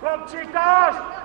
Kom Cheetahs!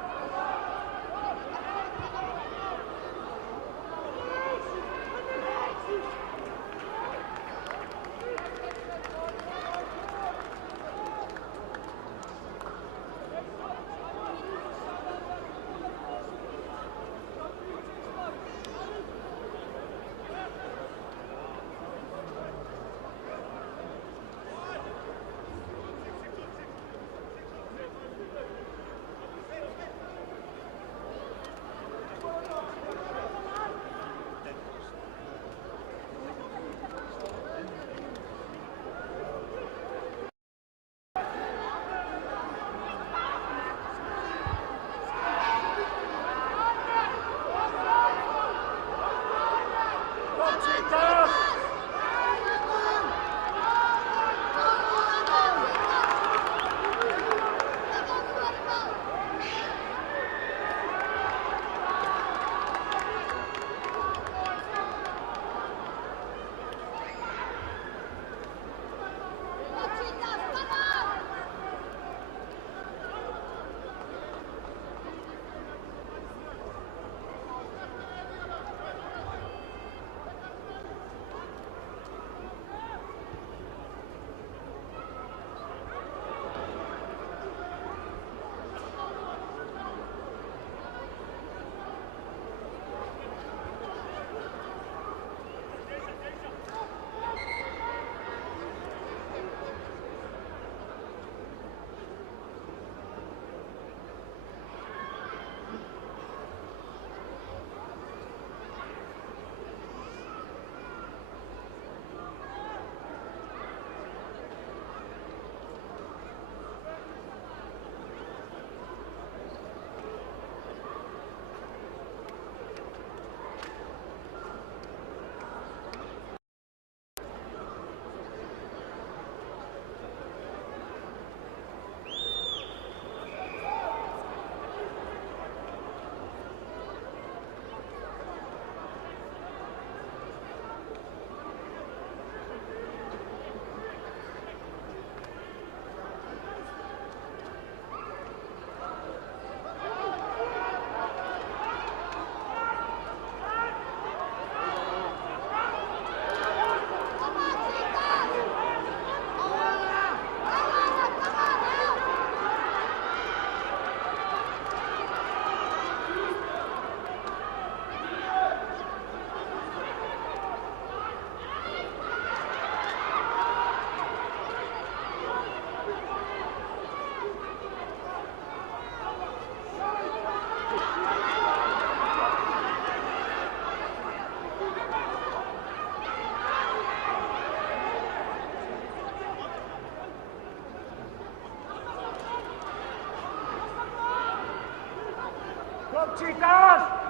Cheetahs!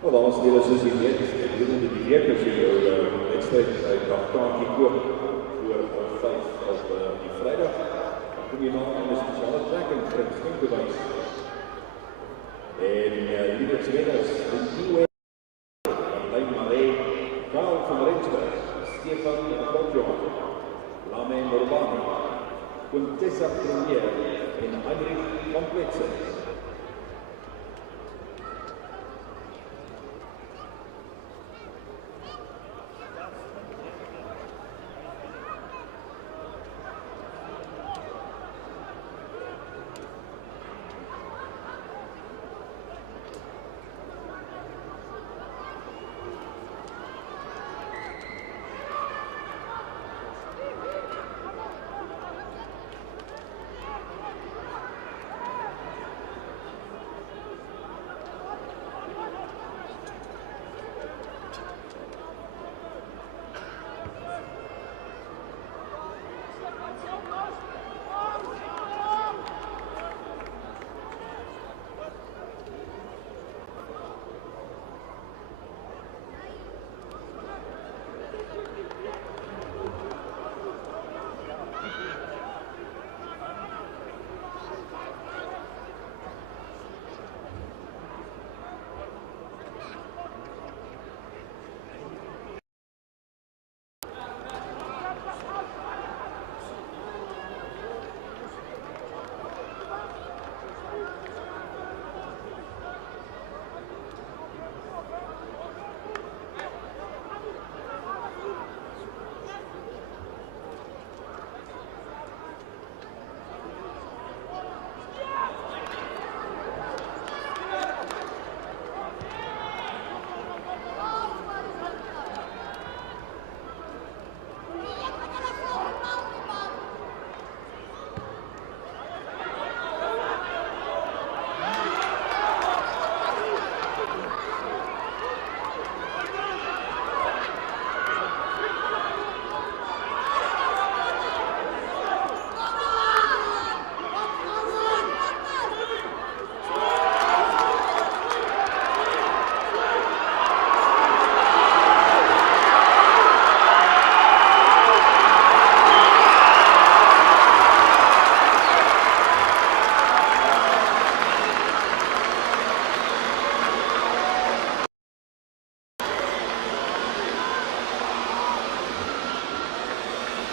Wel, dames en heren, soos jy weet, gedurende die week as jy jou wedstryd uit dagtaankie koop voor 5 op die Vrydag, dan kom jy na in 'n spesiale plek en kry geskenkbewys. En die wedstryders, die nieuwe Lijn Maree, Karel van Rensburg, Stefan Potjon, Lame Morbani,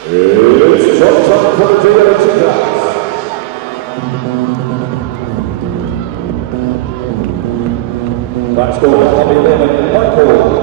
It's time for the Decisive Tries. That's goal number 11, Michael.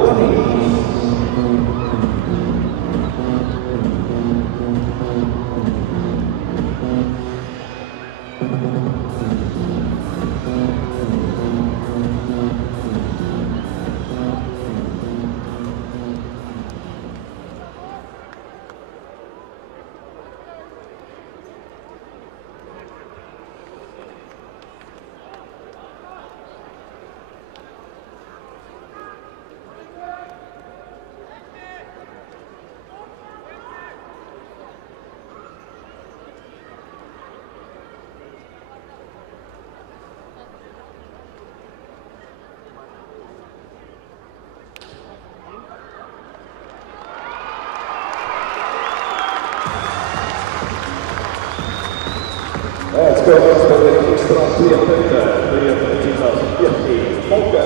Let's go for the extra 3 punten voor de Cheetahs 14, Valke.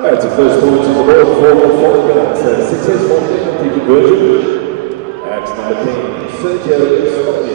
It's the first point on the board for minutes. Successful penalty conversion. That's number 10, Sergio Scrums.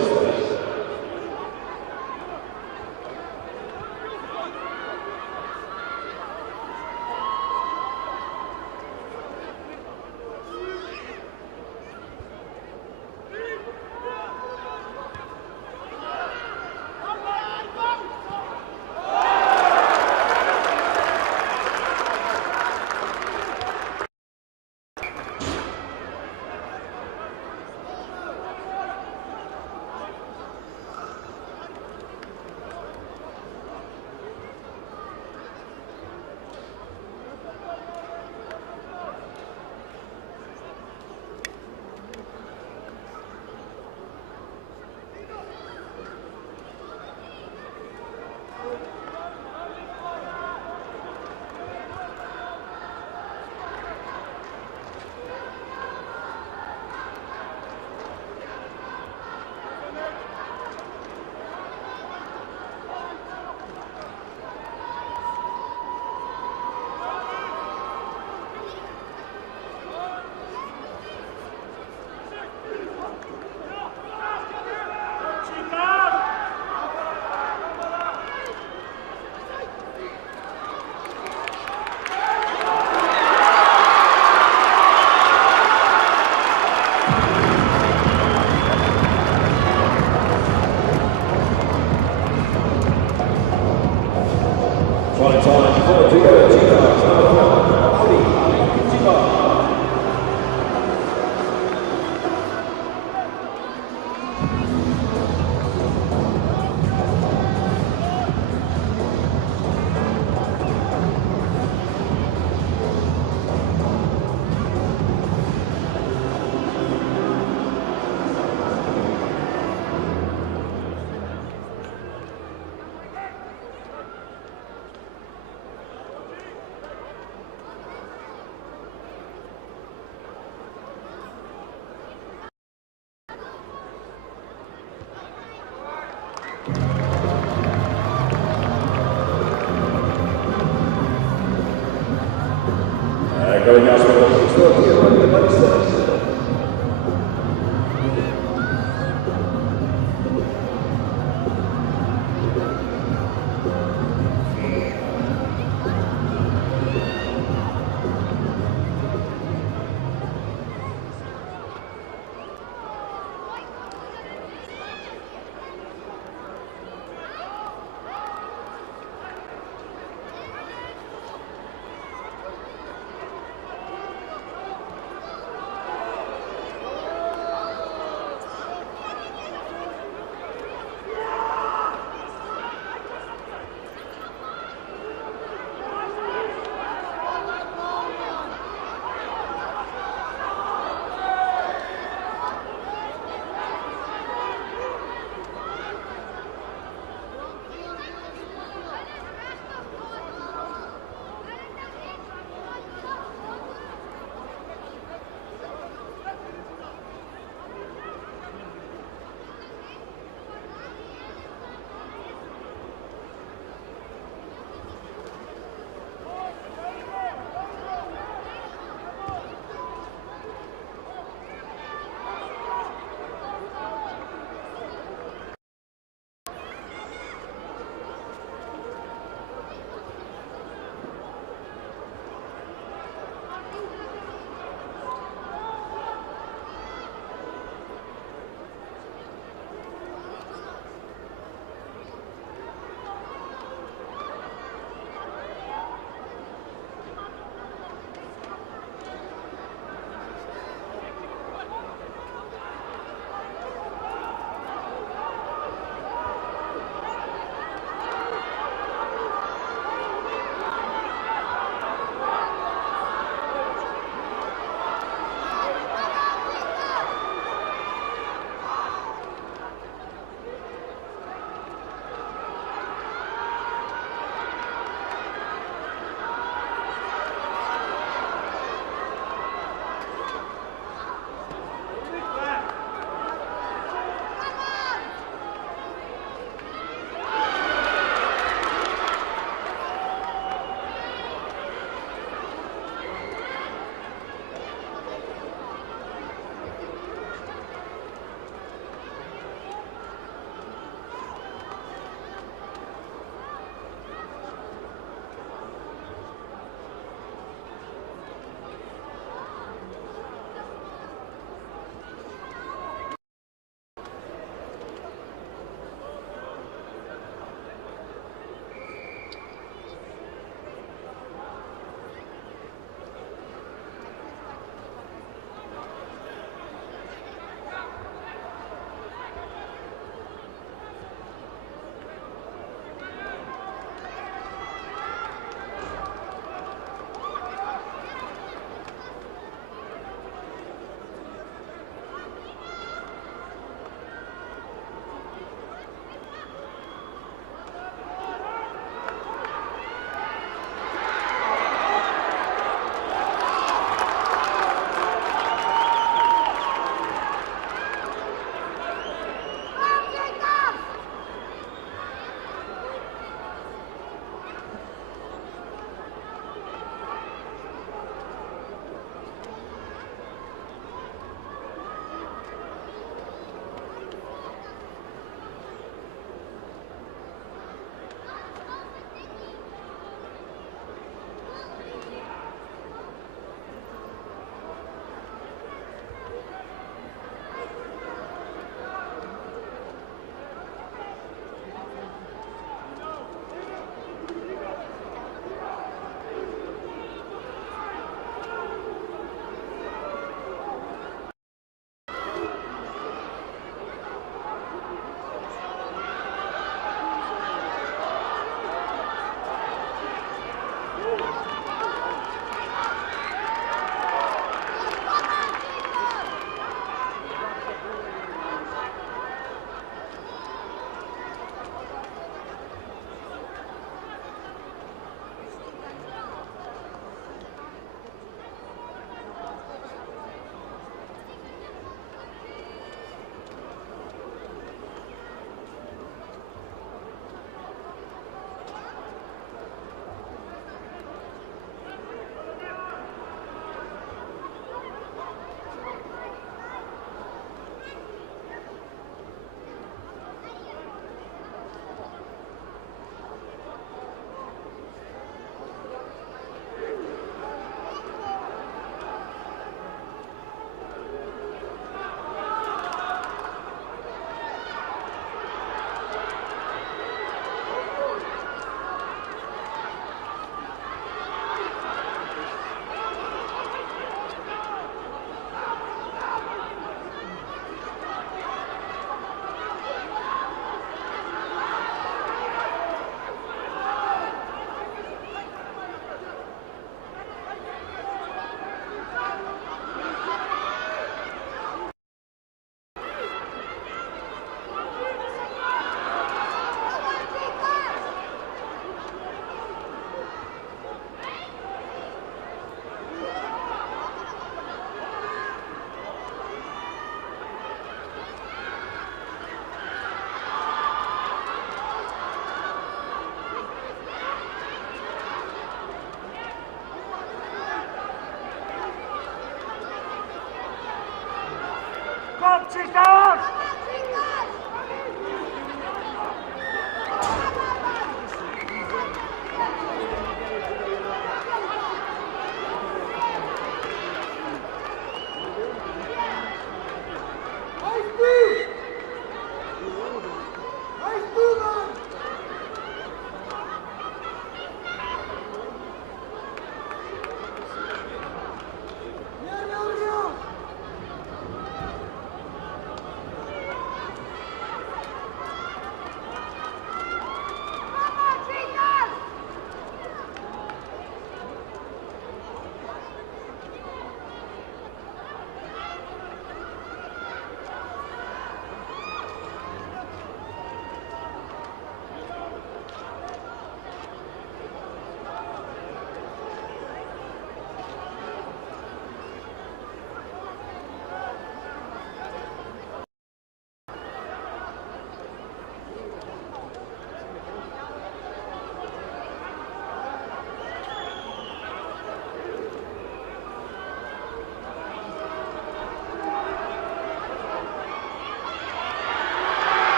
Cheetahs!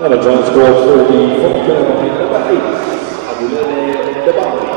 And a chance score for the Valke behind number 8, Valke.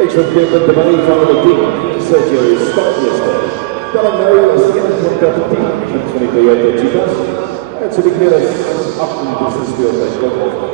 Excellent game with the money from the team. Sergio Startlister. Dan nou is geen contact team van 20 jaar de Cheetahs. Het is een keer als 8 speeltijd komt.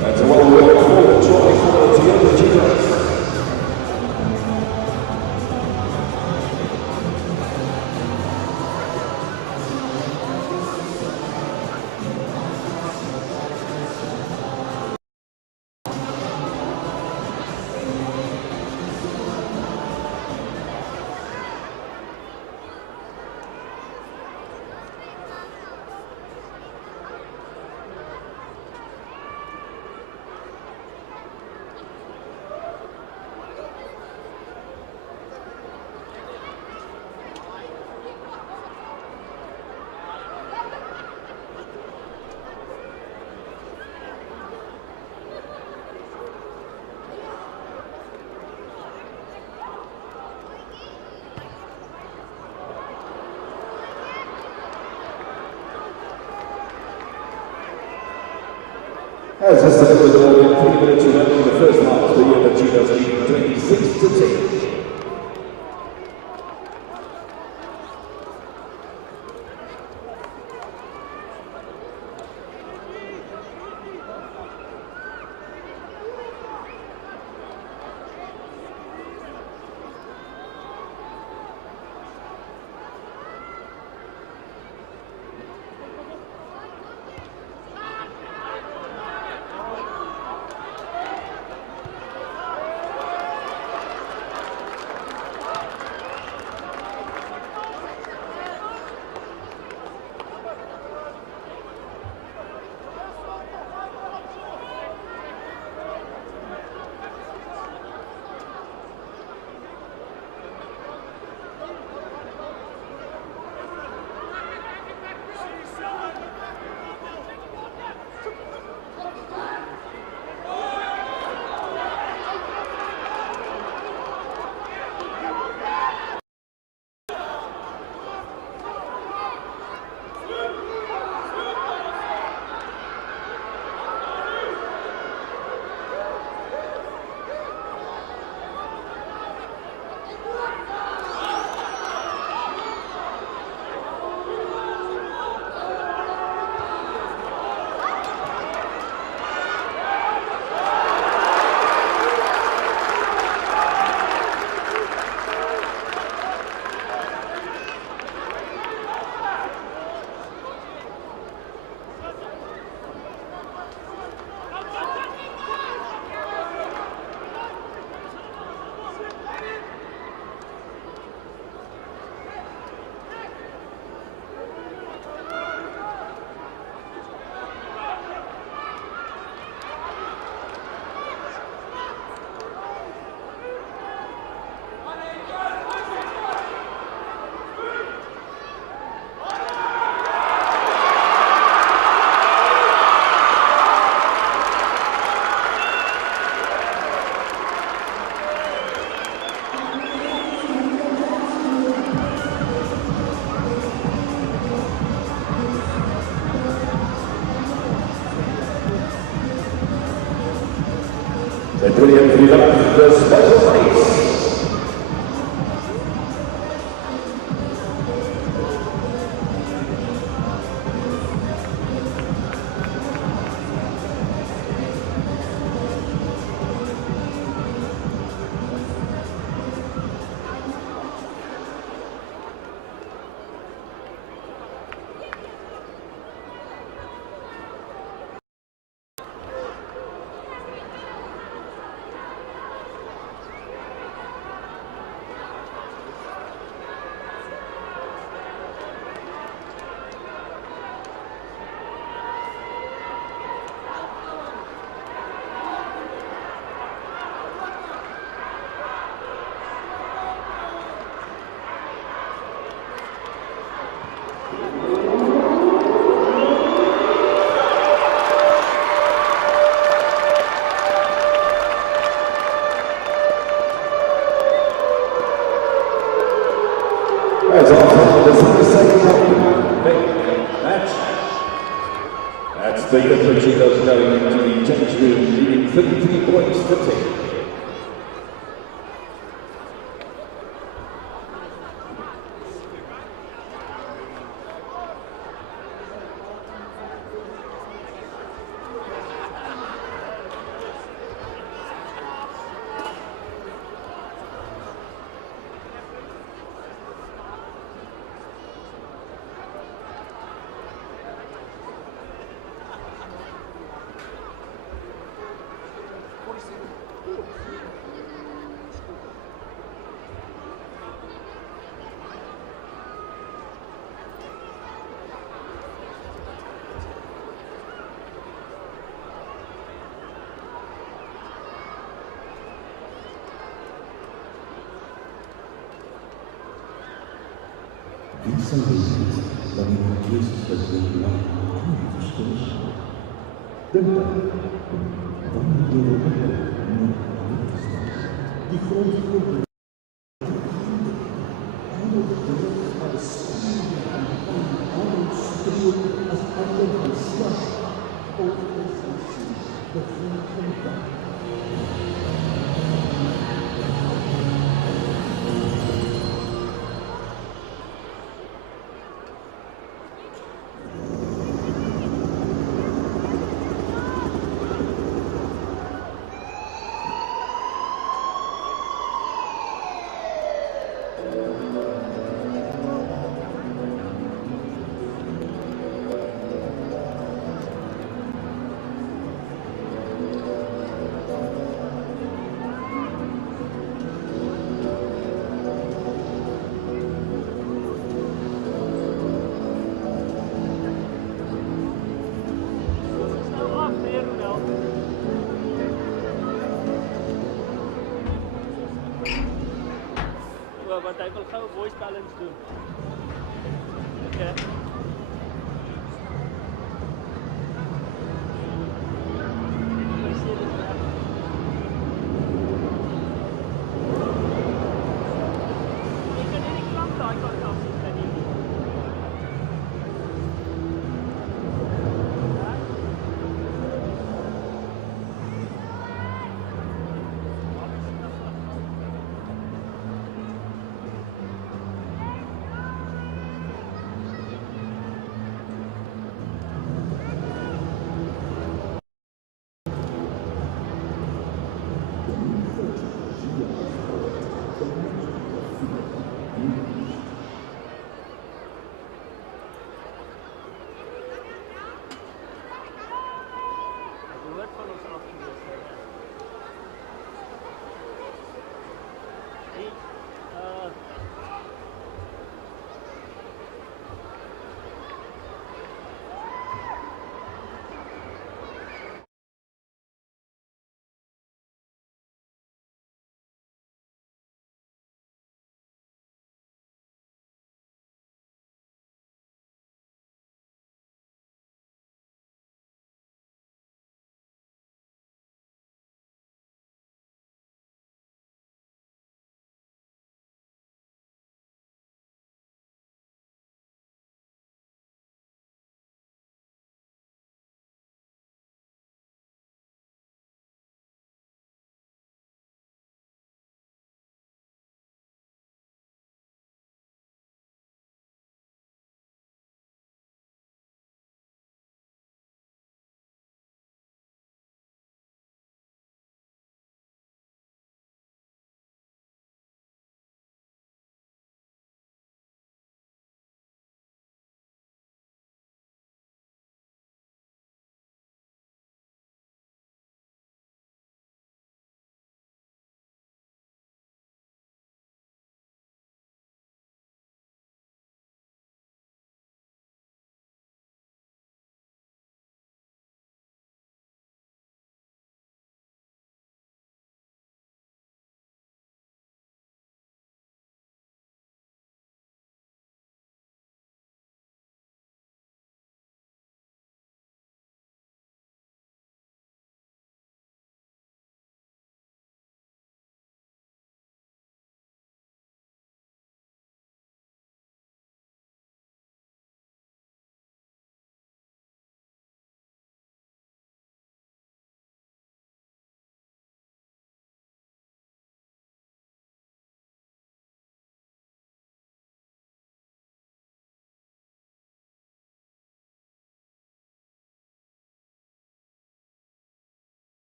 That's a well-worked forward try for the Cheetahs. As I said, with more than 3 minutes remaining in the first half, the Cheetahs leading 26-10. Zijn brilliant vandaag de special race. big up for Cheetahs going into the change room, leading 33 points to 10. Wie zijn deze dan in Jezus dat we lang kunnen verstoren? Denk dan, wanneer de Heer niet staan, die grondvoeren, alle druk als schijnen en alle strelen als alle van slag, over de zin, de vriend van dag. Want hy wil gou voice balance doen. Okay.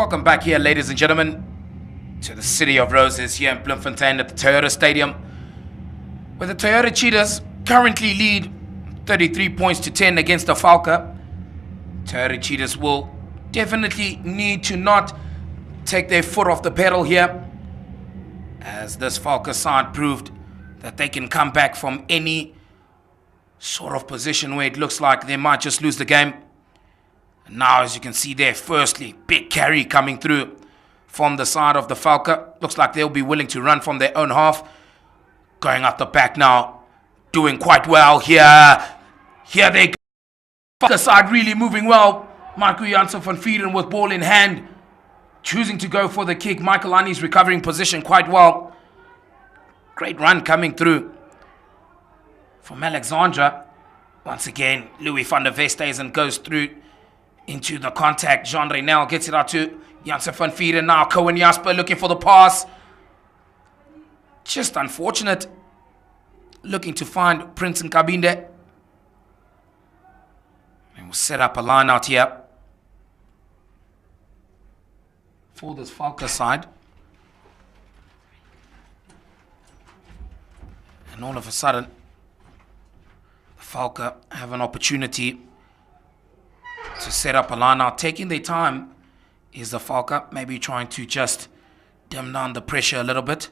Welcome back here, ladies and gentlemen, to the City of Roses here in Bloemfontein at the Toyota Stadium, where the Toyota Cheetahs currently lead 33 points to 10 against the Valke. Toyota Cheetahs will definitely need to not take their foot off the pedal here, as this Valke side proved that they can come back from any sort of position where it looks like they might just lose the game. And now, as you can see there, firstly, big carry coming through from the side of the Valke. Looks like they'll be willing to run from their own half. Going up the back now, doing quite well here. Here they go. Valke side really moving well. Michael Janssen van Vieren with ball in hand, choosing to go for the kick. Michael Annie's recovering position quite well. Great run coming through from Alexandra. Once again, Louis van der Westhuizen goes through into the contact. Jean Reynel gets it out to Janssen van Vieren. Now Cohen Jasper looking for the pass. Just unfortunate. Looking to find Prince Nkabinde. And we'll set up a line out here for this Valke side. And all of a sudden, the Valke have an opportunity to set up a line. Now, taking their time is the Valke, maybe trying to just dim down the pressure a little bit.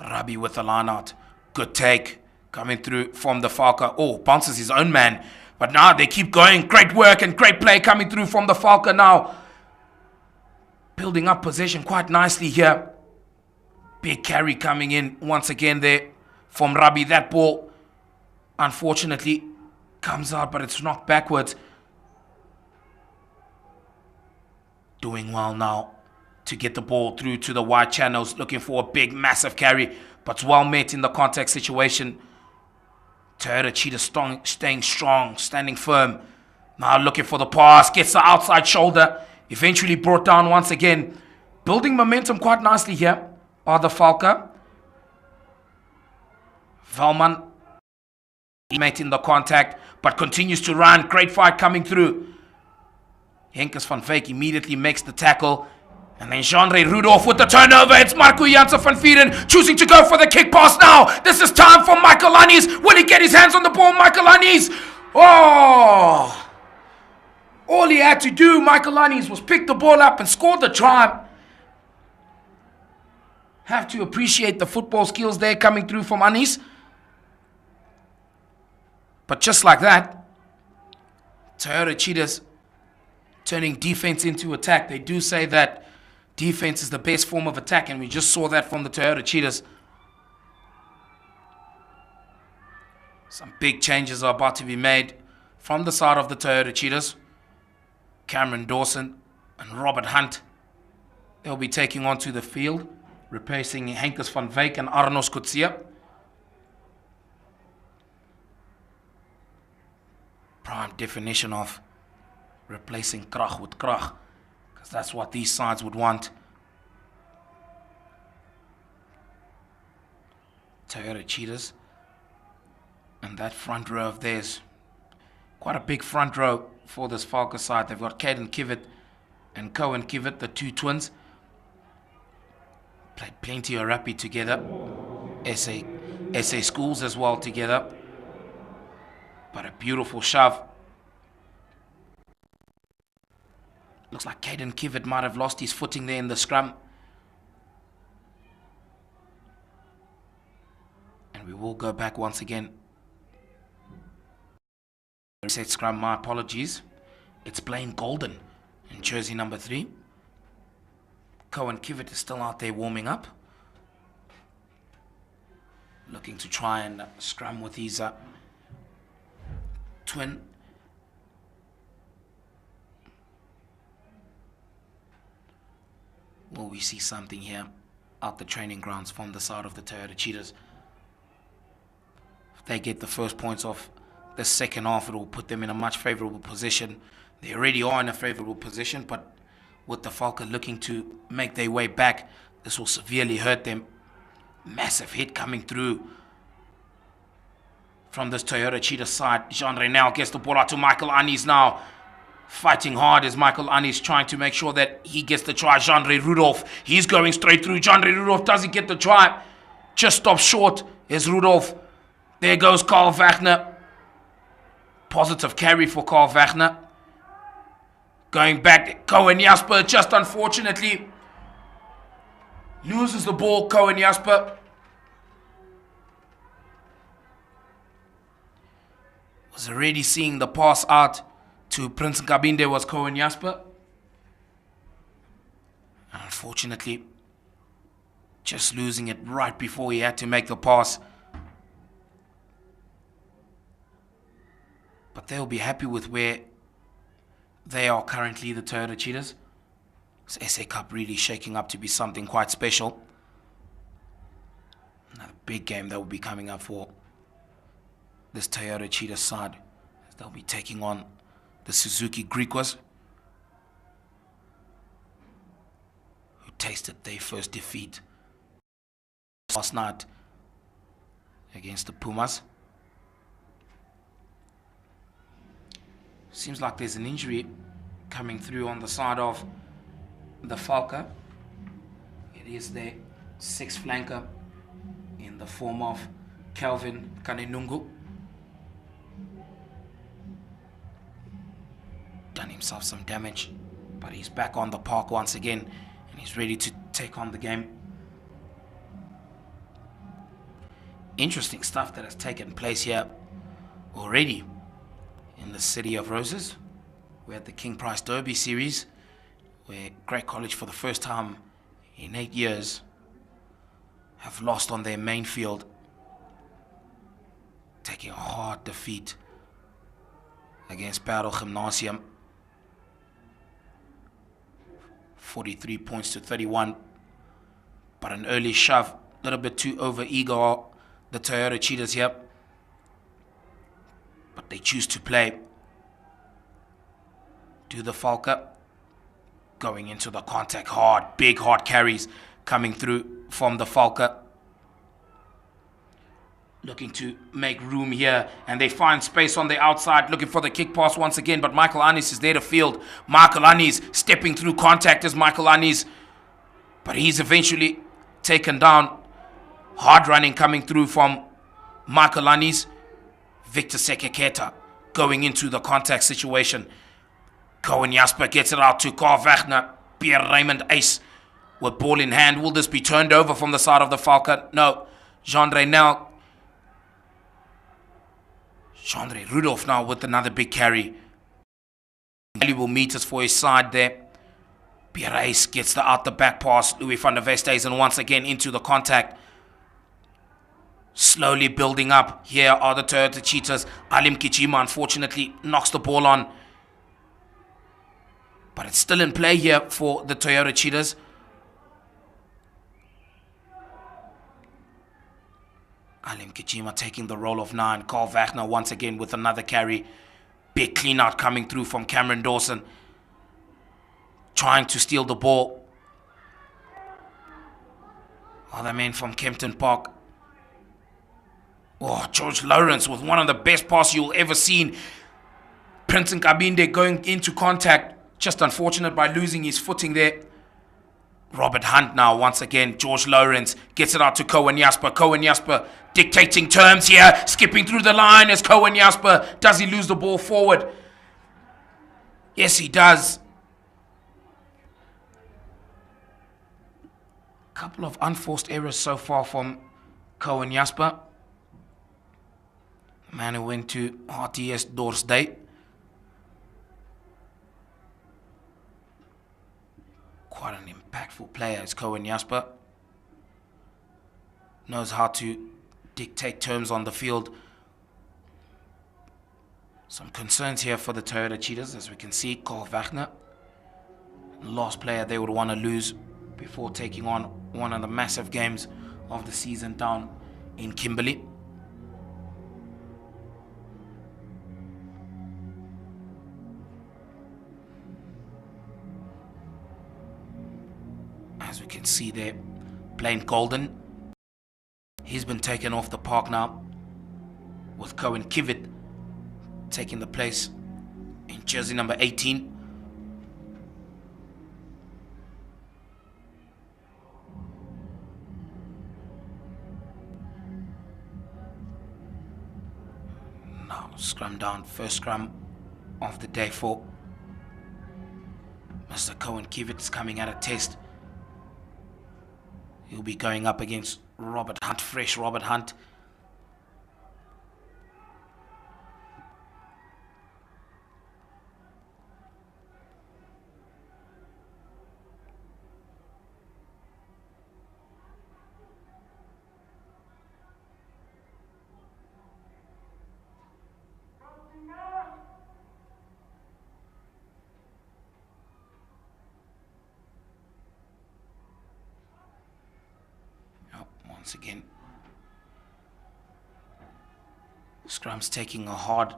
Rabi with the line out. Good take coming through from the Valke. Oh, bounces his own man. But now they keep going. Great work and great play coming through from the Valke now. Building up possession quite nicely here. Big carry coming in once again there from Rabi. That ball, unfortunately, comes out, but it's knocked backwards. Doing well now to get the ball through to the wide channels, looking for a big, massive carry, but well met in the contact situation. Toyota Cheetahs staying strong, standing firm. Now looking for the pass, gets the outside shoulder, eventually brought down once again. Building momentum quite nicely here are the Valke. Velman met in the contact, but continues to run. Great fight coming through. Henkes van Wyk immediately makes the tackle. And then Jean-Ray Rudolph with the turnover. It's Marco Janssen van Vieren choosing to go for the kick pass now. This is time for Michael Annies. Will he get his hands on the ball? Michael Annies. Oh! All he had to do, Michael Annies, was pick the ball up and score the try. Have to appreciate the football skills there coming through from Annies. But just like that, Toyota Cheetahs turning defense into attack. They do say that defense is the best form of attack, and we just saw that from the Toyota Cheetahs. Some big changes are about to be made from the side of the Toyota Cheetahs. Cameron Dawson and Robert Hunt, they'll be taking onto the field, replacing Henkes van Wyk and Arnos Kutsia. Prime definition of replacing Krach with Krach, because that's what these sides would want. Toyota Cheetahs and that front row of theirs, quite a big front row for this Valke side. They've got Caden Kivitt and Cohen Kivitt, the two twins. Played plenty of rugby together. SA schools as well together. But a beautiful shove. Looks like Caden Kivitt might have lost his footing there in the scrum. And we will go back once again. Reset scrum, my apologies. It's Blaine Golden in jersey number 3. Cohen Kivitt is still out there warming up. Looking to try and scrum with his twin. Will we see something here out the training grounds from the side of the Toyota Cheetahs? If they get the first points off the second half, it will put them in a much favorable position. They already are in a favorable position, but with the Valke looking to make their way back, this will severely hurt them. Massive hit coming through from this Toyota Cheetah side. Jean Renel gets the ball out to Michael Anis now. Fighting hard as Michael Anis trying to make sure that he gets the try. Jean-Ray Rudolph, he's going straight through. Jean-Ray Rudolph doesn't get the try. Just stops short is Rudolph. There goes Carl Wagner. Positive carry for Carl Wagner. Going back, Cohen Jasper just unfortunately loses the ball. Cohen Jasper was already seeing the pass out to Prince Nkabinde was Cohen Jasper. Unfortunately, just losing it right before he had to make the pass. But they'll be happy with where they are currently, the Toyota Cheetahs. This SA Cup really shaking up to be something quite special. Another big game that will be coming up for this Toyota Cheetah side. They'll be taking on the Suzuki Griquas, who tasted their first defeat last night against the Pumas. Seems like there's an injury coming through on the side of the Valke. It is their sixth flanker in the form of Kelvin Kanenungu. Done himself some damage, but he's back on the park once again and he's ready to take on the game. Interesting stuff that has taken place here already in the City of Roses. We're at the King Price Derby series, where Great College for the first time in 8 years have lost on their main field, taking a hard defeat against Battle Gymnasium. 43 points to 31, but an early shove, a little bit too over eager, the Toyota Cheetahs here, but they choose to play. Do the Valke, going into the contact hard, big hard carries coming through from the Valke. Looking to make room here, and they find space on the outside, looking for the kick pass once again, but Michael Anis is there to field. Michael Anis stepping through contact as Michael Anis, but he's eventually taken down. Hard running coming through from Michael Anis. Victor Sekeketa going into the contact situation. Cohen Jasper gets it out to Carl Wagner. Pierre Raymond Ace with ball in hand. Will this be turned over from the side of the Valke? No. Jean Renel. Jean-Ray Rudolph now with another big carry. Valuable meters for his side there. Pierre Ace gets out the back pass. Louis van der Westhuizen once again into the contact. Slowly building up. Here are the Toyota Cheetahs. Alim Kichima unfortunately knocks the ball on. But it's still in play here for the Toyota Cheetahs. Alim Kichima taking the role of 9. Carl Wagner once again with another carry. Big clean out coming through from Cameron Dawson. Trying to steal the ball. Other men from Kempton Park. Oh, George Lawrence with one of the best passes you'll ever seen. Prince Nkabinde going into contact. Just unfortunate by losing his footing there. Robert Hunt now once again. George Lawrence gets it out to Cohen Jasper. Cohen Jasper dictating terms here. Skipping through the line as Cohen Jasper. Does he lose the ball forward? Yes, he does. Couple of unforced errors so far from Cohen Jasper. The man who went to RTS Dorsday. Quite an impactful player is Cohen Jasper. Knows how to dictate terms on the field. Some concerns here for the Toyota Cheetahs, as we can see. Carl Wagner, last player they would want to lose before taking on one of the massive games of the season down in Kimberley. As we can see there, Blaine Golden, he's been taken off the park now. with Cohen Kivett taking the place in jersey number 18. Now scrum down, first scrum of the day for Mr. Cohen Kivett is coming at a test. He'll be going up against Robert Hunt, fresh Robert Hunt. Once again, Scrum's taking a hard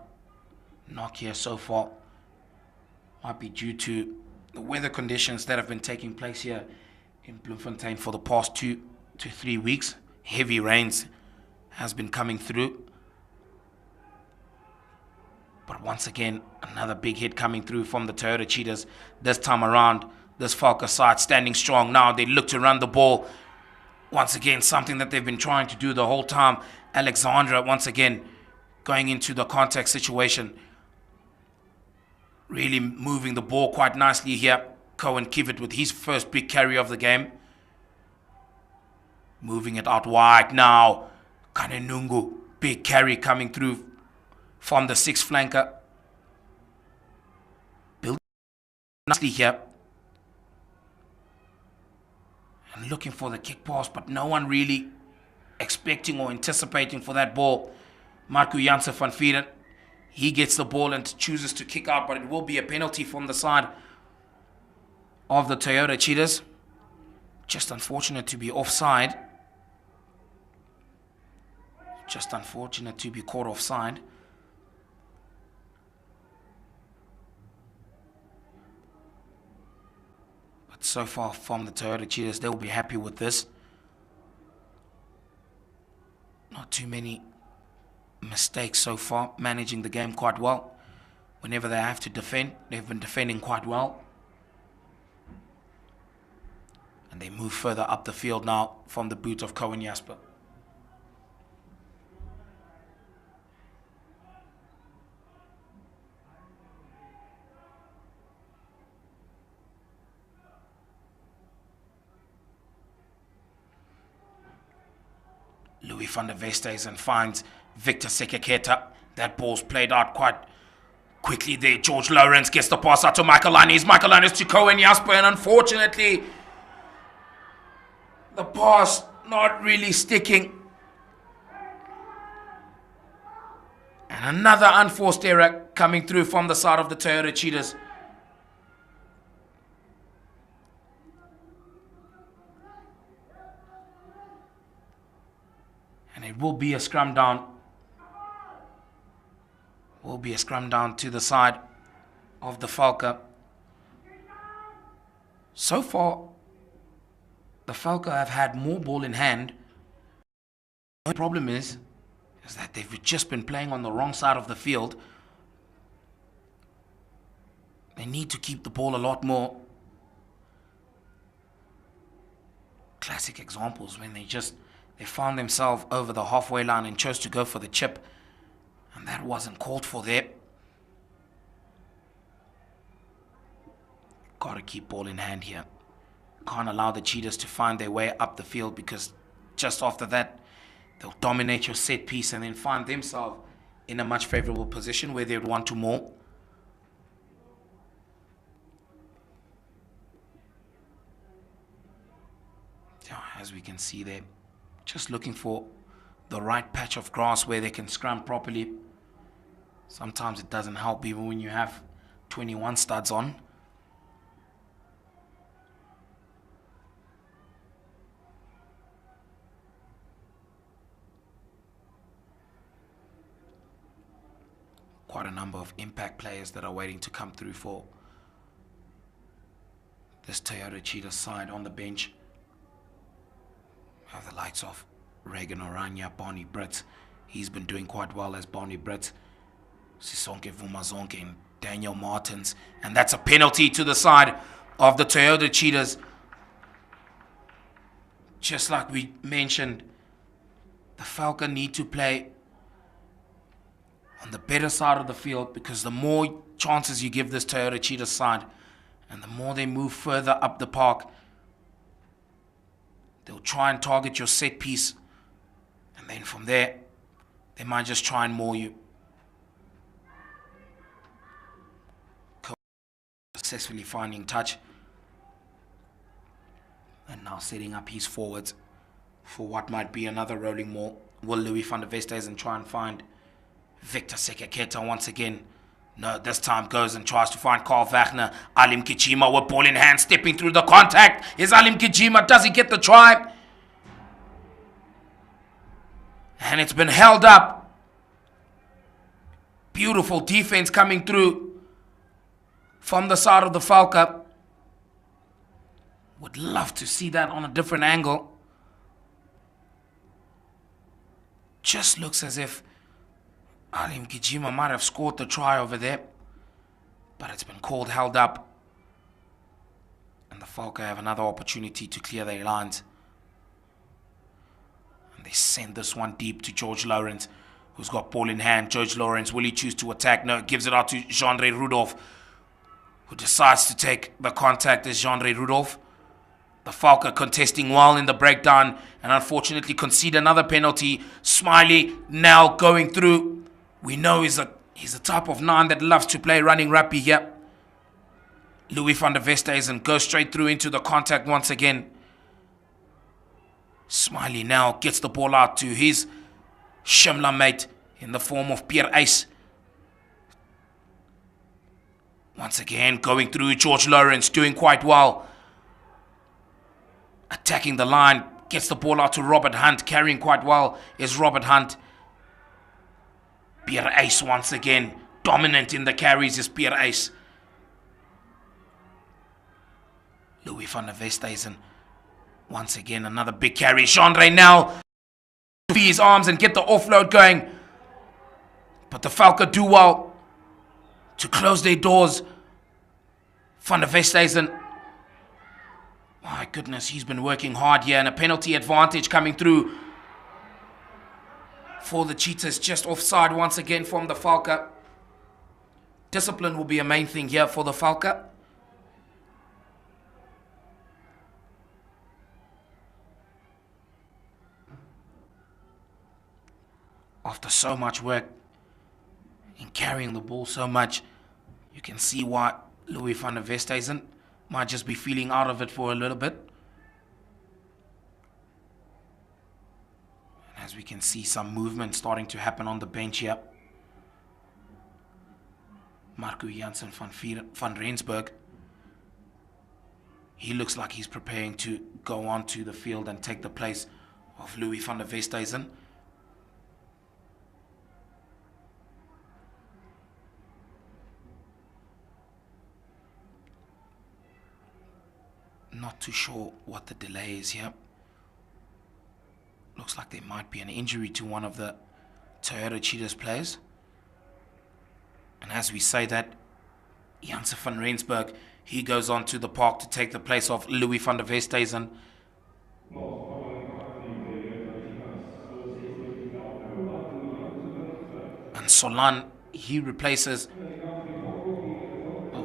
knock here so far. Might be due to the weather conditions that have been taking place here in Bloemfontein for the past 2 to 3 weeks. Heavy rains has been coming through. But once again, another big hit coming through from the Toyota Cheetahs. This time around, this Valke side standing strong now. They look to run the ball. Once again, something that they've been trying to do the whole time. Alexandra, once again, going into the contact situation. Really moving the ball quite nicely here. Cohen Kivett with his first big carry of the game. Moving it out wide now. Kanenungu, big carry coming through from the sixth flanker. Building nicely here. And looking for the kick pass, but no one really expecting or anticipating for that ball. Marco Janssen van Vieren, he gets the ball and chooses to kick out, but it will be a penalty from the side of the Toyota Cheetahs. Just unfortunate to be offside. Just unfortunate to be caught offside. So far from the Toyota Cheetahs, they'll be happy with this. Not too many mistakes so far, managing the game quite well. Whenever they have to defend, they've been defending quite well. And they move further up the field now from the boot of Cohen Jasper. Louis van der Vestes and finds Victor Sekeketa. That ball's played out quite quickly there. George Lawrence gets the pass out to Michael Lanes. Michael Lanes to Cohen Jasper, and unfortunately, the pass not really sticking. And another unforced error coming through from the side of the Toyota Cheetahs. And it will be a scrum down. Will be a scrum down to the side of the Valke. So far, the Valke have had more ball in hand. The problem is that they've just been playing on the wrong side of the field. They need to keep the ball a lot more. Classic examples when they found themselves over the halfway line and chose to go for the chip. And that wasn't called for there. Got to keep ball in hand here. Can't allow the Cheetahs to find their way up the field, because just after that, they'll dominate your set piece and then find themselves in a much favorable position where they would want to more. As we can see there, just looking for the right patch of grass where they can scrum properly. Sometimes it doesn't help even when you have 21 studs on. Quite a number of impact players that are waiting to come through for this Toyota Cheetah side on the bench. We have the likes of Reagan Orania, Bonnie Brits, He's been doing quite well as Barney Brett, Sisonke Vumazonke and Daniel Martins. And that's a penalty to the side of the Toyota Cheetahs. Just like we mentioned, the Valke need to play on the better side of the field, because the more chances you give this Toyota Cheetahs side and the more they move further up the park, they'll try and target your set piece, and then from there they might just try and maul you. Successfully finding touch, and now setting up his forwards for what might be another rolling maul. Will Louis van der Westhuizen try and find Victor Sekeketa once again? No, this time goes and tries to find Carl Wagner. Alim Kijima with ball in hand, stepping through the contact. Is Alim Kijima, does he get the try? And it's been held up. Beautiful defense coming through from the side of the Valke. Would love to see that on a different angle. Just looks as if Alim Kijima might have scored the try over there, but it's been called held up, and the Valke have another opportunity to clear their lines. And they send this one deep to George Lawrence, who's got ball in hand. George Lawrence, will he choose to attack? No, gives it out to Jean-Ray Rudolph, who decides to take the contact as Jean-Ray Rudolph. The Valke contesting well in the breakdown, and unfortunately concede another penalty. Smiley now going through. We know he's a type of 9 that loves to play running rugby here. Louis van der Westhuizen goes straight through into the contact once again. Smiley now gets the ball out to his Shimla mate in the form of Pierre Ace. Once again going through, George Lawrence doing quite well. Attacking the line, gets the ball out to Robert Hunt, carrying quite well is Robert Hunt. Pierre Ace once again, dominant in the carries is Pierre Ace. Louis van der Westhuizen, once again another big carry. Jean-Ray now to his arms and get the offload going. But the Valke do well to close their doors. Van der Westhuizen, my goodness, he's been working hard here, and a penalty advantage coming through for the Cheetahs, just offside once again from the Valke. Discipline will be a main thing here for the Valke. After so much work in carrying the ball so much, you can see why Louis van der Westhuizen might just be feeling out of it for a little bit. And as we can see, some movement starting to happen on the bench here. Marco Jansen van Rensburg, he looks like he's preparing to go onto the field and take the place of Louis van der Westhuizen. Not too sure what the delay is here. Looks like there might be an injury to one of the Toyota Cheetahs players. And as we say that, Jansen van Rensburg, he goes on to the park to take the place of Louis van der Westhuizen. And Solan, he replaces...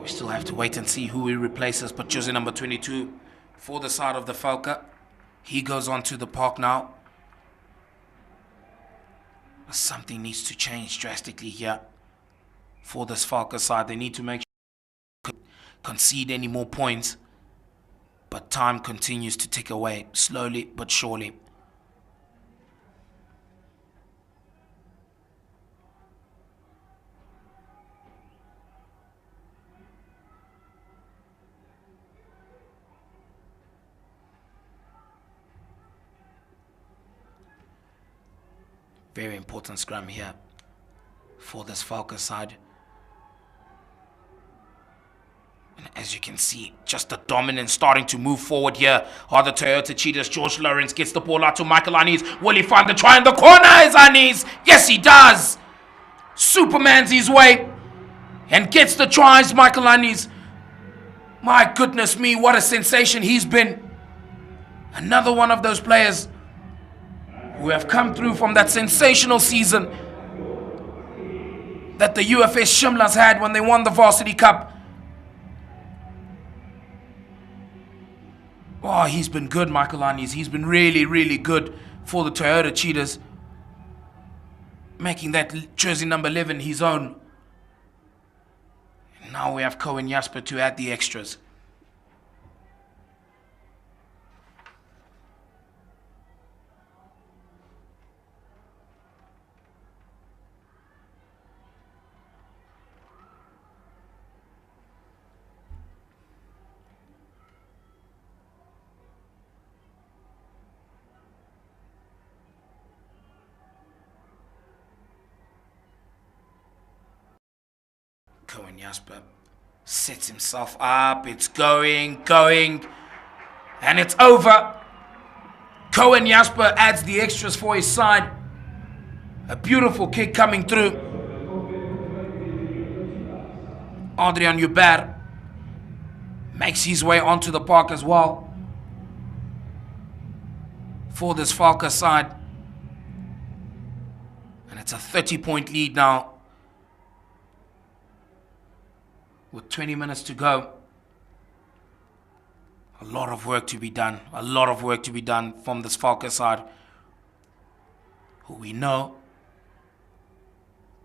We still have to wait and see who he replaces, but jersey number 22 for the side of the Valke, he goes on to the park now. Something needs to change drastically here for this Valke side. They need to make sure they don't concede any more points, but time continues to tick away, slowly but surely. Very important scrum here for this Valke side. And as you can see, just the dominance starting to move forward here are the Toyota Cheetahs. George Lawrence gets the ball out to Michael Anis. Will he find the try in the corner? Is Anis? Yes, he does. Superman's his way and gets the tries, Michael Anis. My goodness me, what a sensation he's been. Another one of those players who have come through from that sensational season that the UFS Shimlas had when they won the Varsity Cup. Oh, he's been good, Michael Anis. He's been really, really good for the Toyota Cheetahs, making that jersey number 11 his own. And now we have Cohen Jasper to add the extras. Cohen Jasper sets himself up. It's going, and it's over. Cohen Jasper adds the extras for his side. A beautiful kick coming through. Adrian Hubert makes his way onto the park as well for this Valke side. And it's a 30-point lead now, with 20 minutes to go. A lot of work to be done. A lot of work to be done from this Valke side, who we know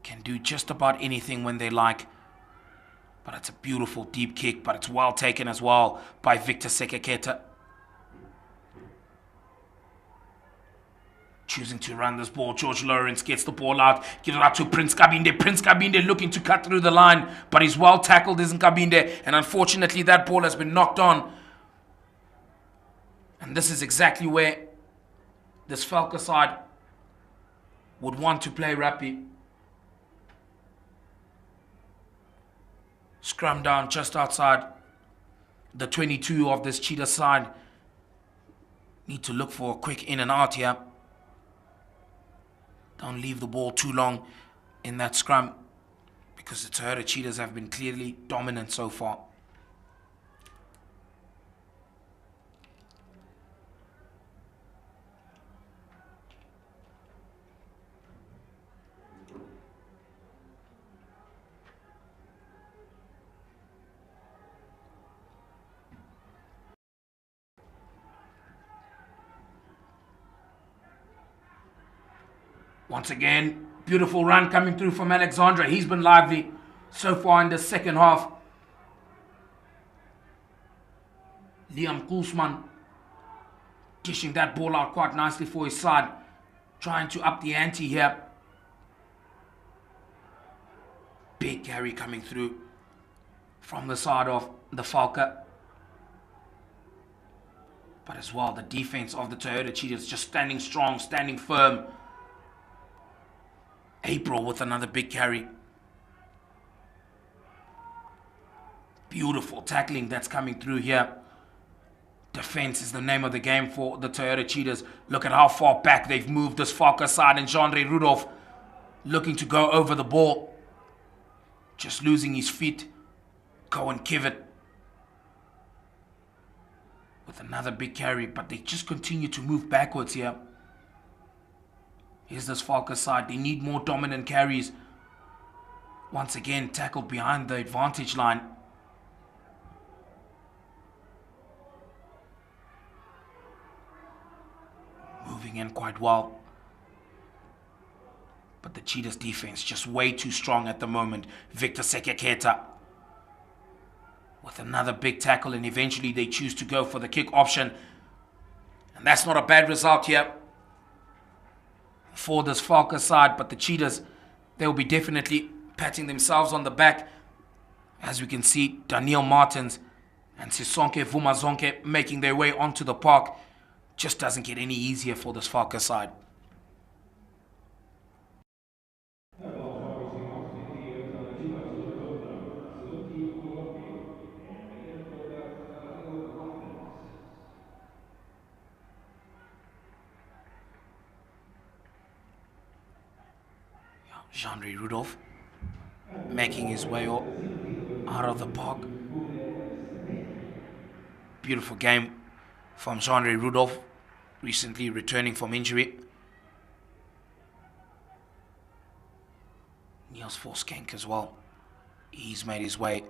can do just about anything when they like. But it's a beautiful deep kick, but it's well taken as well by Victor Sekeketa. Choosing to run this ball. George Lawrence gets the ball out, gives it out to Prince Kabinde. Prince Kabinde looking to cut through the line, but he's well tackled, isn't Kabinde? And unfortunately, that ball has been knocked on. And this is exactly where this Valke side would want to play rugby. Scrum down just outside the 22 of this Cheetah side. Need to look for a quick in and out here. Don't leave the ball too long in that scrum, because the Toyota Cheetahs have been clearly dominant so far. Once again, beautiful run coming through from Alexandra. He's been lively so far in the second half. Liam Koolsman dishing that ball out quite nicely for his side, trying to up the ante here. Big carry coming through from the side of the Valke. But as well, the defense of the Toyota Cheetahs just standing strong, standing firm. April with another big carry. Beautiful tackling that's coming through here. Defense is the name of the game for the Toyota Cheetahs. Look at how far back they've moved this Valke side, and Jean-Ray Rudolph looking to go over the ball. Just losing his feet. Cohen Kivet with another big carry, but they just continue to move backwards here. Here's this Valke side. They need more dominant carries. Once again, tackled behind the advantage line. Moving in quite well. But the Cheetahs defense just way too strong at the moment. Victor Sekeketa with another big tackle, and eventually they choose to go for the kick option. And that's not a bad result here for this Valke side, but the Cheetahs, they'll be definitely patting themselves on the back. As we can see, Daniel Martins and Sisonke Vumazonke making their way onto the park. Just doesn't get any easier for this Valke side. Jean-Ray Rudolph making his way out of the park. Beautiful game from Jean-Ray Rudolph, recently returning from injury. Niels Forskank as well. He's made his way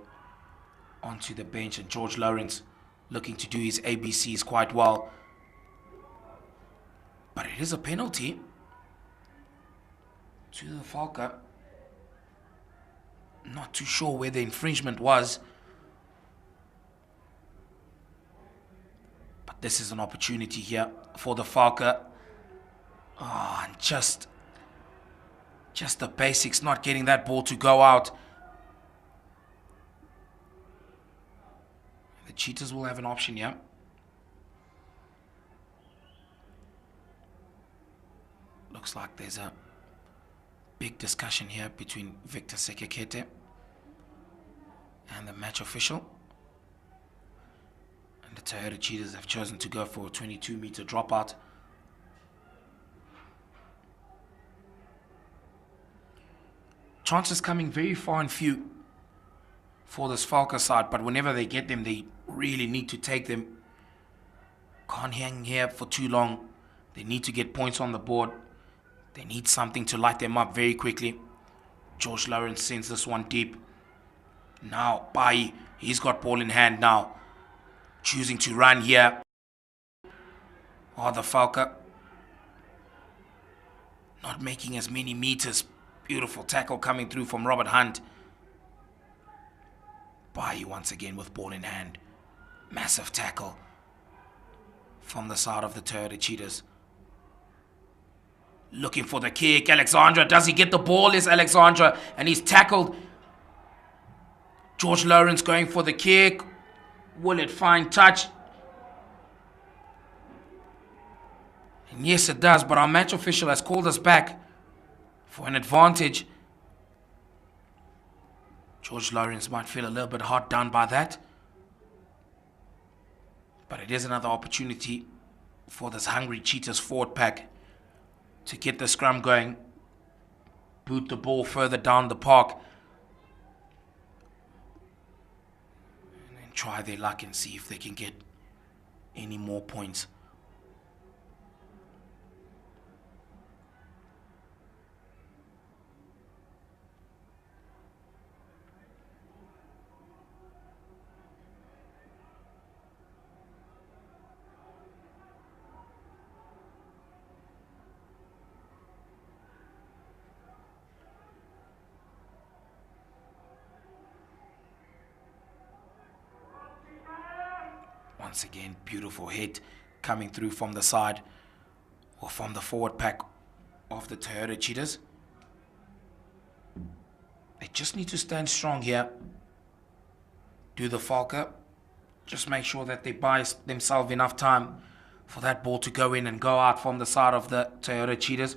onto the bench, and George Lawrence looking to do his ABCs quite well. But it is a penalty to the Valke. Not too sure where the infringement was. But this is an opportunity here for the Valke. And just the basics, not getting that ball to go out. The Cheetahs will have an option here. Looks like there's a big discussion here between Victor Sekekete and the match official. And the Toyota Cheetahs have chosen to go for a 22-meter dropout. Chances coming very far and few for this Valke side, but whenever they get them, they really need to take them. Can't hang here for too long. They need to get points on the board. They need something to light them up very quickly. George Lawrence sends this one deep. Now, Bai, he's got ball in hand now. Choosing to run here. Oh, the Valke not making as many meters. Beautiful tackle coming through from Robert Hunt. Bai once again with ball in hand. Massive tackle from the side of the Toyota Cheetahs. Looking for the kick. Alexandra, does he get the ball? Is Alexandra, and he's tackled. George Lawrence going for the kick. Will it find touch? And yes, it does, but our match official has called us back for an advantage. George Lawrence might feel a little bit hard done by that. But it is another opportunity for this hungry Cheetahs forward pack to get the scrum going. Boot the ball further down the park. And then try their luck and see if they can get any more points. Once again, beautiful hit coming through from the side or from the forward pack of the Toyota Cheetahs. They just need to stand strong here. Do the Valke. Just make sure that they buy themselves enough time for that ball to go in and go out from the side of the Toyota Cheetahs.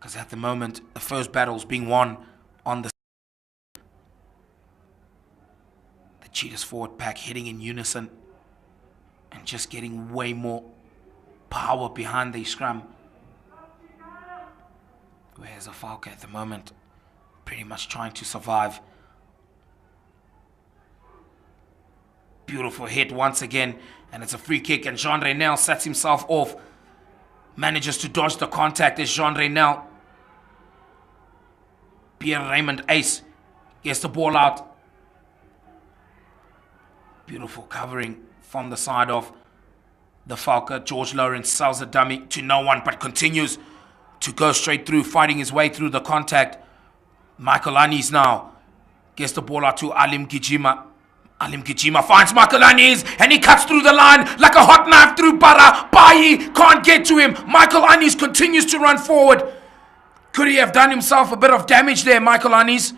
Because at the moment, the first battle is being won on the Cheetahs forward pack hitting in unison and just getting way more power behind the scrum. Whereas the Valke at the moment pretty much trying to survive. Beautiful hit once again, and it's a free kick, and Jean Reynel sets himself off. Manages to dodge the contact as Jean Reynel. Pierre Raymond Ace gets the ball out. Beautiful covering from the side of the Valke. George Lawrence sells a dummy to no one, but continues to go straight through, fighting his way through the contact. Michael Anis now gets the ball out to Alim Gijima. Alim Gijima finds Michael Anis, and he cuts through the line like a hot knife through butter. Bayi can't get to him. Michael Anis continues to run forward. Could he have done himself a bit of damage there, Michael Anis?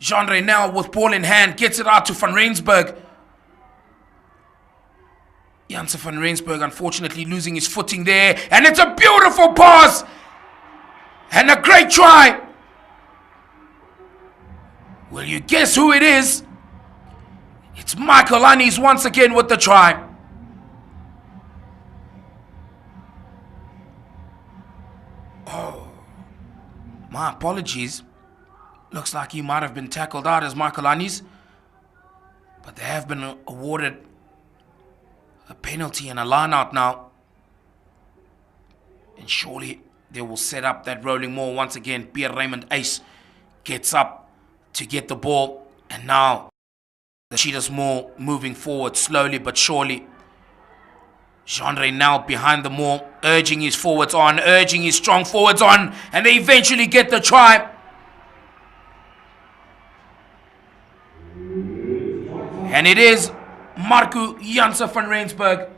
Jean Reynel with ball in hand gets it out to Van Rensburg. Janssen van Rensburg unfortunately losing his footing there, and it's a beautiful pass and a great try. Will you guess who it is? It's Michael Anis once again with the try. My apologies. Looks like he might have been tackled out as Michael Anis. But they have been awarded a penalty and a line out now. And surely they will set up that rolling maul once again. Pierre Raymond Ace gets up to get the ball. And now the Cheetahs maul moving forward slowly but surely. Jean now behind the maul, urging his forwards on, urging his strong forwards on. And they eventually get the try. And it is Marco Janse van Rensburg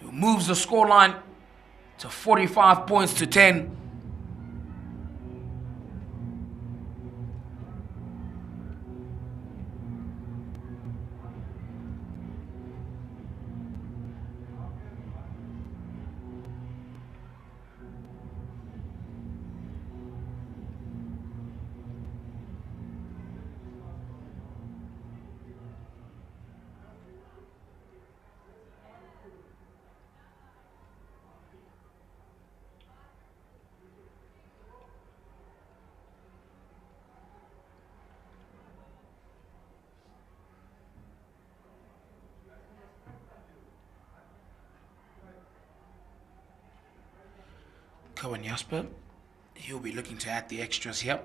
who moves the scoreline to 45 points to 10. Cohen Jasper, he'll be looking to add the extras here.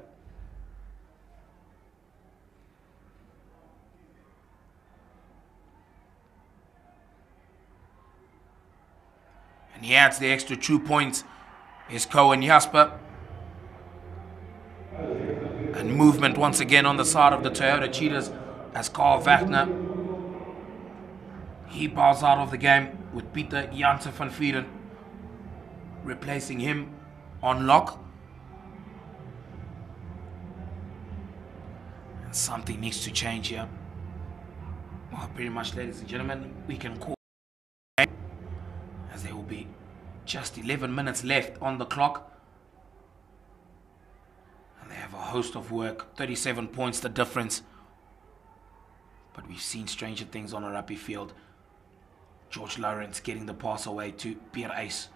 And he adds the extra 2 points. Is Cohen Jasper. And movement once again on the side of the Toyota Cheetahs as Carl Wagner. He bows out of the game with Pieter Janse van Vieren replacing him on lock. And something needs to change here. Well, pretty much, ladies and gentlemen, we can call it as there will be just 11 minutes left on the clock. And they have a host of work, 37 points the difference. But we've seen stranger things on a rugby field. George Lawrence getting the pass away to Pierre Ace,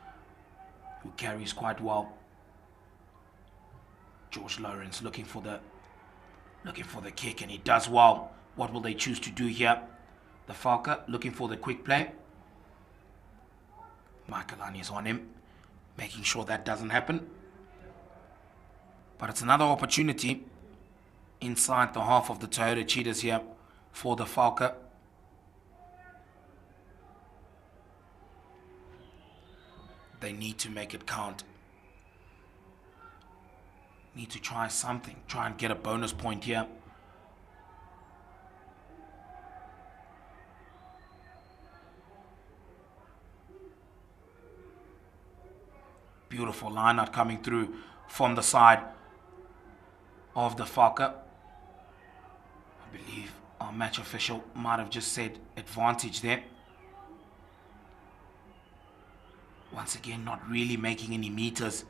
who carries quite well. George Lawrence looking for the kick, and he does well. What will they choose to do here? The Valke looking for the quick play. Michaelani is on him, making sure that doesn't happen. But it's another opportunity inside the half of the Toyota Cheetahs here for the Valke. They need to make it count. Need to try something. Try and get a bonus point here. Beautiful line out coming through from the side of the Valke. I believe our match official might have just said advantage there. Once again, not really making any meters.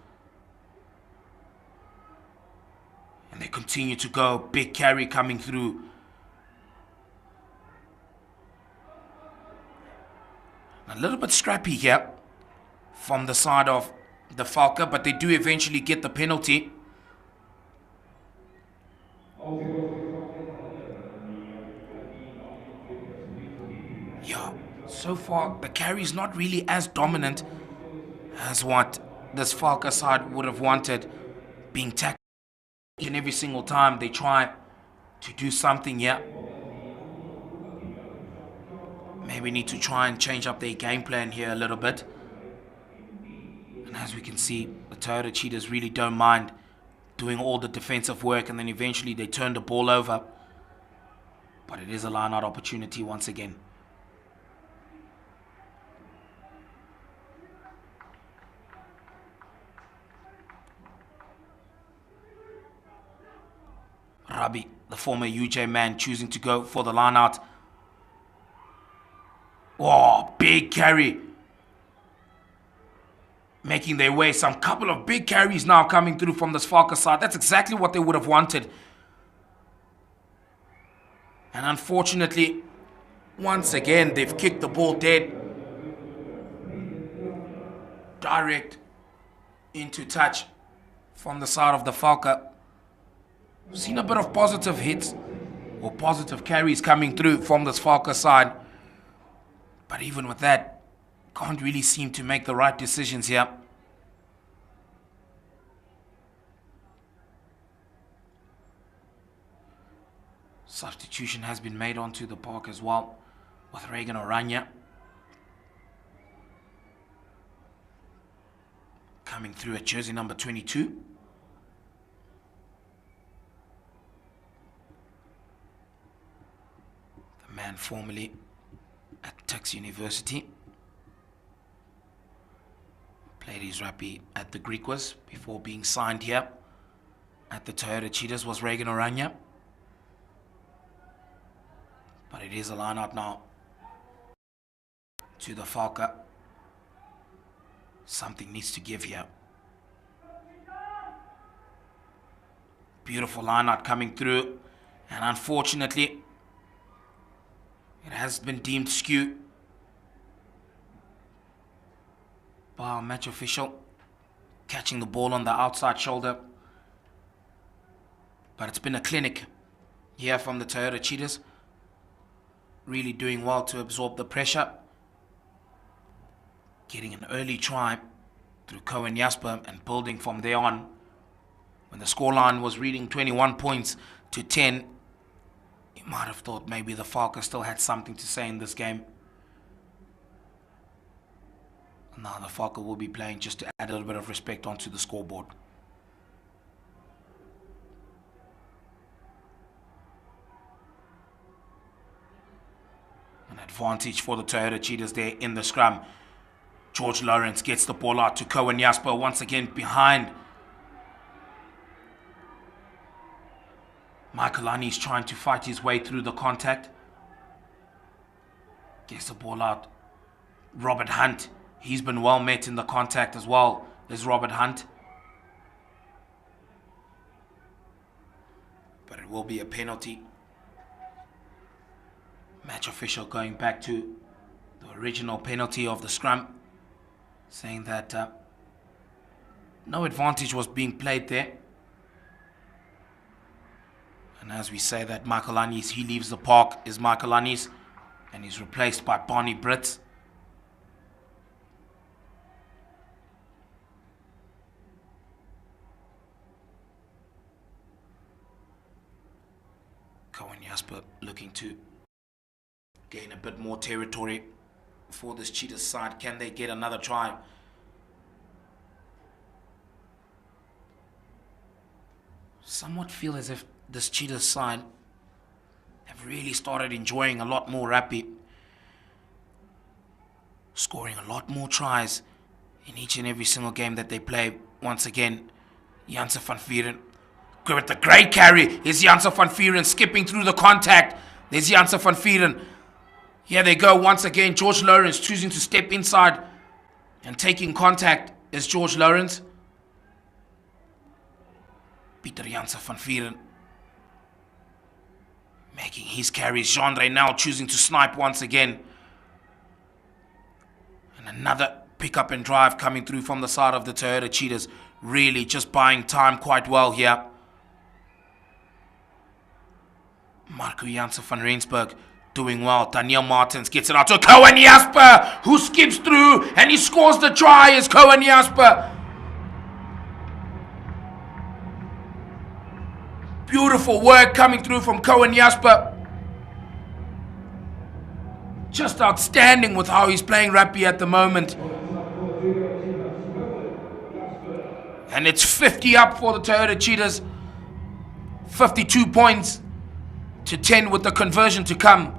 And they continue to go. Big carry coming through. A little bit scrappy here from the side of the Valke, but they do eventually get the penalty. Yeah, so far the carry is not really as dominant as what this Valke side would have wanted, being tackled and every single time they try to do something here. Maybe need to try and change up their game plan here a little bit. And as we can see, the Toyota Cheetahs really don't mind doing all the defensive work, and then eventually they turn the ball over. But it is a line-out opportunity once again. Rabi, the former UJ man, choosing to go for the line out. Oh, big carry. Making their way. Some couple of big carries now coming through from this Valke side. That's exactly what they would have wanted. And unfortunately, once again, they've kicked the ball dead. Direct into touch from the side of the Valke. Seen a bit of positive hits or positive carries coming through from this Valke side. But even with that, can't really seem to make the right decisions here. Substitution has been made onto the park as well with Reagan Oranje coming through at jersey number 22. The man formerly at Tuks University. Played his rugby at the Griquas before being signed here at the Toyota Cheetahs was Reagan Oranje. But it is a line out now to the Valke. Something needs to give here. Beautiful line out coming through. And unfortunately, it has been deemed skew by our match official. Catching the ball on the outside shoulder. But it's been a clinic here from the Toyota Cheetahs. Really doing well to absorb the pressure. Getting an early try through Cohen Jasper and building from there on. When the scoreline was reading 21 points to 10, you might have thought maybe the Valke still had something to say in this game. Now the Valke will be playing just to add a little bit of respect onto the scoreboard. Advantage for the Toyota Cheetahs there in the scrum. George Lawrence gets the ball out to Cohen Jasper once again behind. Michael Annie's trying to fight his way through the contact. Gets the ball out. Robert Hunt. He's been well met in the contact as well as Robert Hunt. But it will be a penalty. Match official going back to the original penalty of the scrum, saying that no advantage was being played there. And as we say that Michael Annies, he leaves the park, is Michael Annies, and he's replaced by Barney Brits. Cohen Jasper looking to gain a bit more territory for this Cheetahs side. Can they get another try? Somewhat feel as if this Cheetahs side have really started enjoying a lot more rugby. Scoring a lot more tries in each and every single game that they play. Once again, Janse van Vuuren. With the great carry is Janse van Vuuren skipping through the contact. There's Janse van Vuuren. Here they go once again. George Lawrence choosing to step inside and taking contact is George Lawrence. Pieter Janse van Vuuren making his carries. Jean now choosing to snipe once again. And another pick up and drive coming through from the side of the Toyota Cheetahs. Really just buying time quite well here. Marco Janse van Rensburg doing well. Daniel Martins gets it out to Cohen Jasper, who skips through and he scores the try as Cohen Jasper. Beautiful work coming through from Cohen Jasper. Just outstanding with how he's playing rugby at the moment. And it's 50 up for the Toyota Cheetahs. 52 points to 10 with the conversion to come.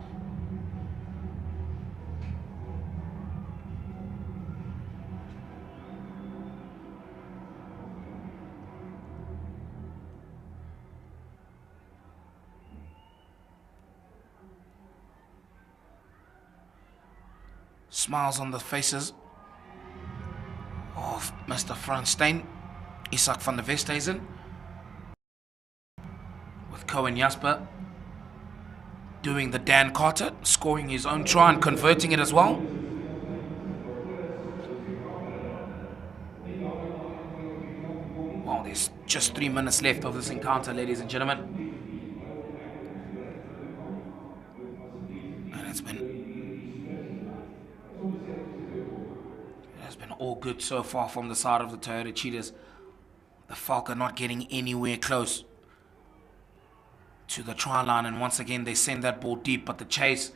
Smiles on the faces of Mr. Frans Steyn, Isak van der Westhuizen, with Cohen Jasper doing the Dan Carter, scoring his own try and converting it as well. There's just 3 minutes left of this encounter, ladies and gentlemen. And it has been all good so far from the side of the Toyota Cheetahs. The Valke not getting anywhere close to the try line, and once again they send that ball deep, but the chase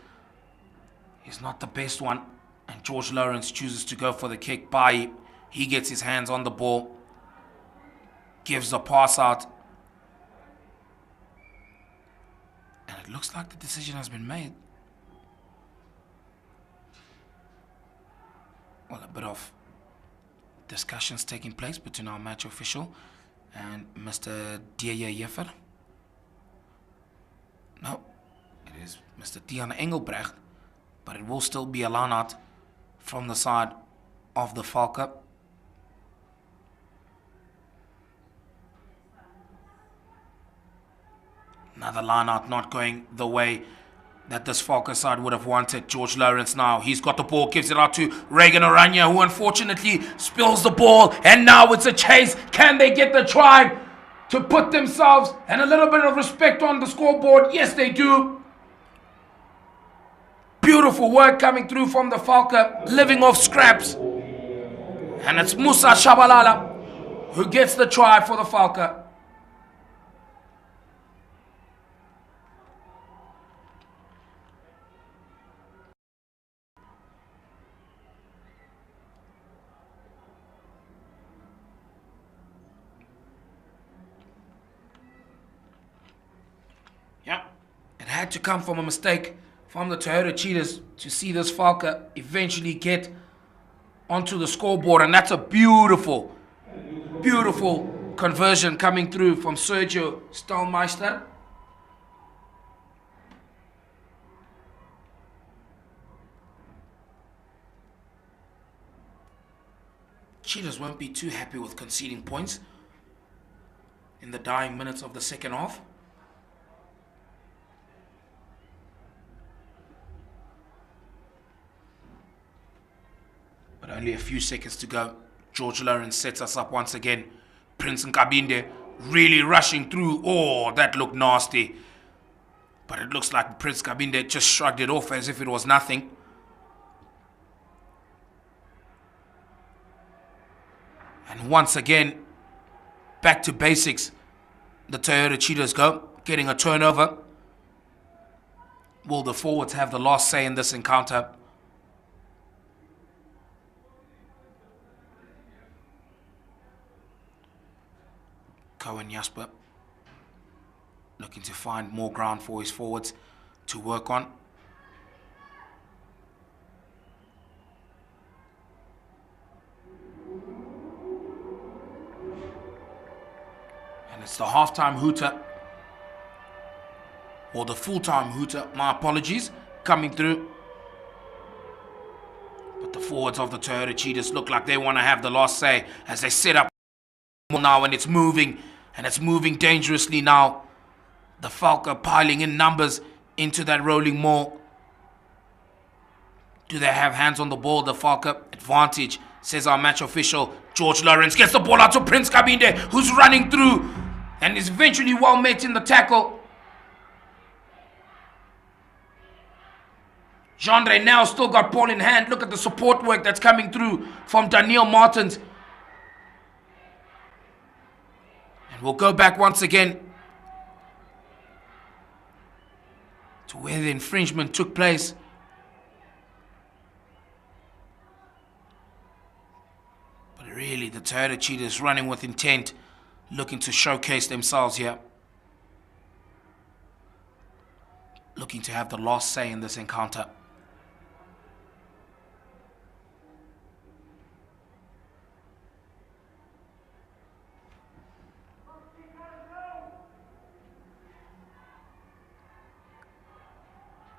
is not the best one, and George Lawrence chooses to go for the kick. By he gets his hands on the ball, gives the pass out, and it looks like the decision has been made. Well, a bit of discussions taking place between our match official and Mr. Decisive. No, it is Mr. Tian Engelbrecht, but it will still be a line out from the side of the Valke. Another line out not going the way that this Valke side would have wanted. George Lawrence now, he's got the ball, gives it out to Reagan Aranya, who unfortunately spills the ball, and now it's a chase. Can they get the try to put themselves and a little bit of respect on the scoreboard? Yes, they do. Beautiful work coming through from the Valke, living off scraps. And it's Musa Shabalala who gets the try for the Valke. It had to come from a mistake from the Toyota Cheetahs to see this Valke eventually get onto the scoreboard, and that's a beautiful, beautiful conversion coming through from Sergio Stalmeister. Cheetahs won't be too happy with conceding points in the dying minutes of the second half. But only a few seconds to go. George Lawrence sets us up once again. Prince Nkabinde really rushing through. Oh, that looked nasty. But it looks like Prince Nkabinde just shrugged it off as if it was nothing. And once again, back to basics. The Toyota Cheetahs go, getting a turnover. Will the forwards have the last say in this encounter? Cohen Jasper looking to find more ground for his forwards to work on. And it's the halftime hooter, or the full-time hooter, my apologies, coming through. But the forwards of the Toyota Cheetahs look like they want to have the last say as they set up now, and it's moving. And it's moving dangerously now. The Valke piling in numbers into that rolling maul. Do they have hands on the ball? The Valke advantage, says our match official. George Lawrence gets the ball out to Prince Nkabinde, who's running through and is eventually well met in the tackle. Jean now still got ball in hand. Look at the support work that's coming through from Daniel Martins. And we'll go back once again to where the infringement took place. But really, the Toyota Cheetahs running with intent, looking to showcase themselves here. Looking to have the last say in this encounter.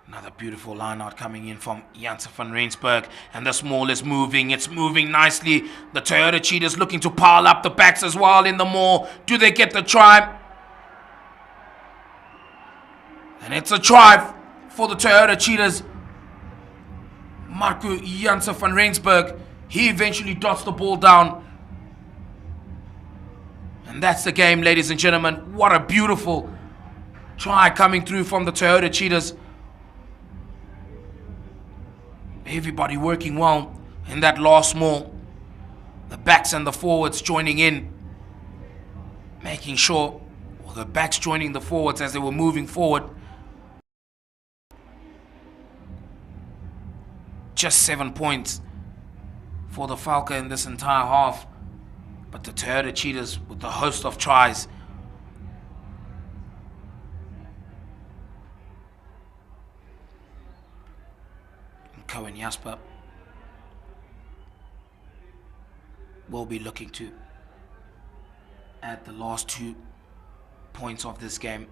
Another beautiful line out coming in from Janssen van Rensburg. And this maul is moving. It's moving nicely. The Toyota Cheetahs looking to pile up the backs as well in the maul. Do they get the try? And it's a try for the Toyota Cheetahs. Marco Janssen van Rensburg, he eventually dots the ball down. And that's the game, ladies and gentlemen. What a beautiful try coming through from the Toyota Cheetahs. Everybody working well in that last maul. The backs and the forwards joining in, making sure, well, the backs joining the forwards as they were moving forward. Just 7 points for the Valke in this entire half. But the Toyota Cheetahs with the host of tries. And Cohen Jasper will be looking to add the last 2 points of this game.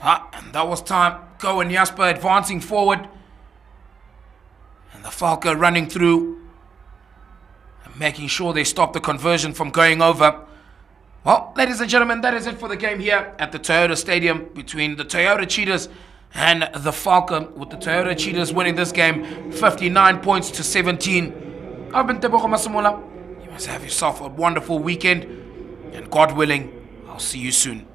And that was time. Cohen Jasper advancing forward. And the Valke running through and making sure they stop the conversion from going over. Well, ladies and gentlemen, that is it for the game here at the Toyota Stadium between the Toyota Cheetahs and the Valke, with the Toyota Cheetahs winning this game 59 points to 17. I've been Tebogo Masamola. You must have yourself a wonderful weekend, and God willing, I'll see you soon.